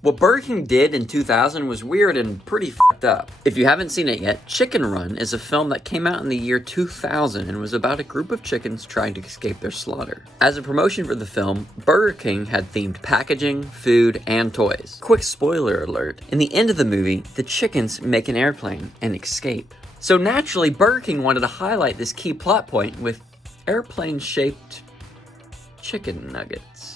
What Burger King did in 2000 was weird and pretty fucked up. If you haven't seen it yet, Chicken Run is a film that came out in the year 2000 and was about a group of chickens trying to escape their slaughter. As a promotion for the film, Burger King had themed packaging, food, and toys. Quick spoiler alert, in the end of the movie, the chickens make an airplane and escape. So naturally, Burger King wanted to highlight this key plot point with airplane-shaped chicken nuggets.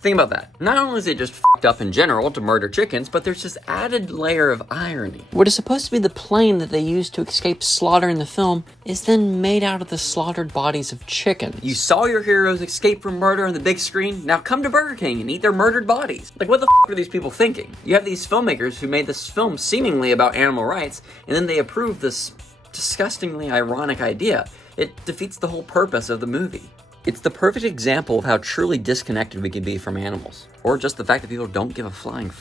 Think about that. Not only is it just fucked up in general to murder chickens, but there's this added layer of irony. What is supposed to be the plane that they used to escape slaughter in the film is then made out of the slaughtered bodies of chickens. You saw your heroes escape from murder on the big screen, now come to Burger King and eat their murdered bodies. Like, what the fuck are these people thinking? You have these filmmakers who made this film seemingly about animal rights, and then they approve this disgustingly ironic idea. It defeats the whole purpose of the movie. It's the perfect example of how truly disconnected we can be from animals, or just the fact that people don't give a flying f***.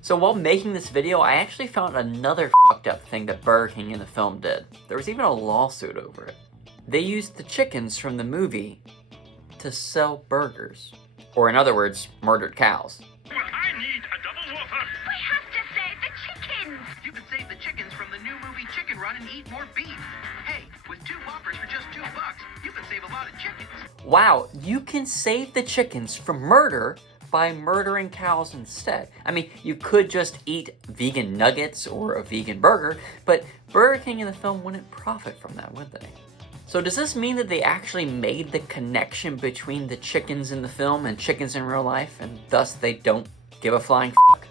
So while making this video, I actually found another fucked up thing that Burger King in the film did. There was even a lawsuit over it. They used the chickens from the movie to sell burgers. Or in other words, murdered cows. Well, I need a double whopper. We have to save the chickens! You can save the chickens from the new movie Chicken Run and eat more beef. Hey, with 2 whoppers for just $2, you can save a lot of chickens. Wow, you can save the chickens from murder by murdering cows instead. I mean, you could just eat vegan nuggets or a vegan burger, but Burger King in the film wouldn't profit from that, would they? So does this mean that they actually made the connection between the chickens in the film and chickens in real life, and thus they don't give a flying fuck?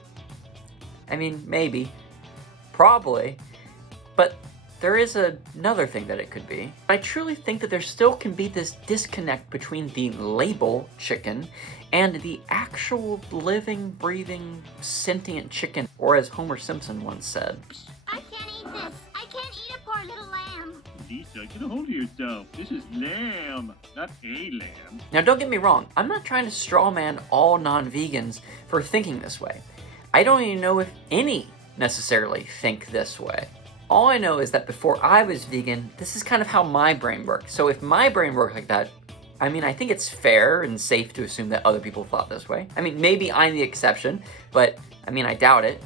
I mean, maybe. Probably. But there is another thing that it could be. I truly think that there still can be this disconnect between the label chicken and the actual living, breathing, sentient chicken, or as Homer Simpson once said, I can't eat this. I can't eat a poor little lamb. Lisa, get a hold of yourself. This is lamb, not a lamb. Now don't get me wrong, I'm not trying to strawman all non-vegans for thinking this way. I don't even know if any necessarily think this way. All I know is that before I was vegan, this is kind of how my brain worked. So if my brain worked like that, I mean, I think it's fair and safe to assume that other people thought this way. I mean, maybe I'm the exception, but I mean, I doubt it.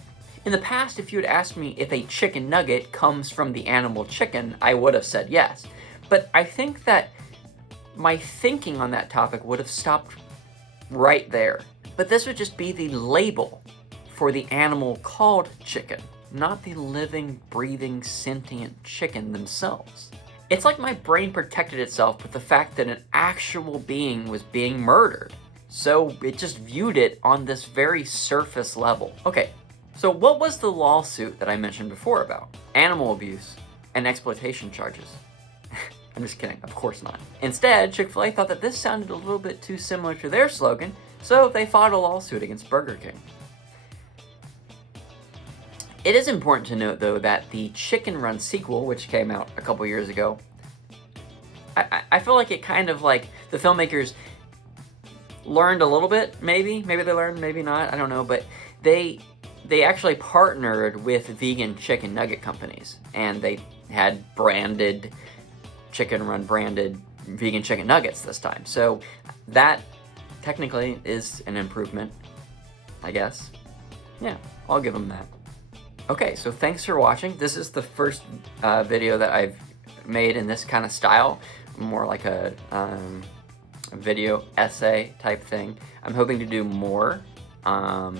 In the past, if you had asked me if a chicken nugget comes from the animal chicken, I would have said yes. But I think that my thinking on that topic would have stopped right there. But this would just be the label for the animal called chicken, not the living, breathing, sentient chicken themselves. It's like my brain protected itself with the fact that an actual being was being murdered. So it just viewed it on this very surface level. Okay, so what was the lawsuit that I mentioned before about? Animal abuse and exploitation charges. I'm just kidding, of course not. Instead, Chick-fil-A thought that this sounded a little bit too similar to their slogan, so they filed a lawsuit against Burger King. It is important to note, though, that the Chicken Run sequel, which came out a couple years ago, I feel like it kind of like the filmmakers learned a little bit, maybe they learned, maybe not, I don't know, but they actually partnered with vegan chicken nugget companies, and they had branded Chicken Run branded vegan chicken nuggets this time. So that technically is an improvement, I guess. Yeah, I'll give them that. Okay, so thanks for watching. This is the first video that I've made in this kind of style, more like a video essay type thing. I'm hoping to do more. Let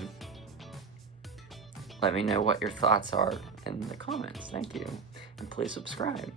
me know what your thoughts are in the comments. Thank you, and please subscribe.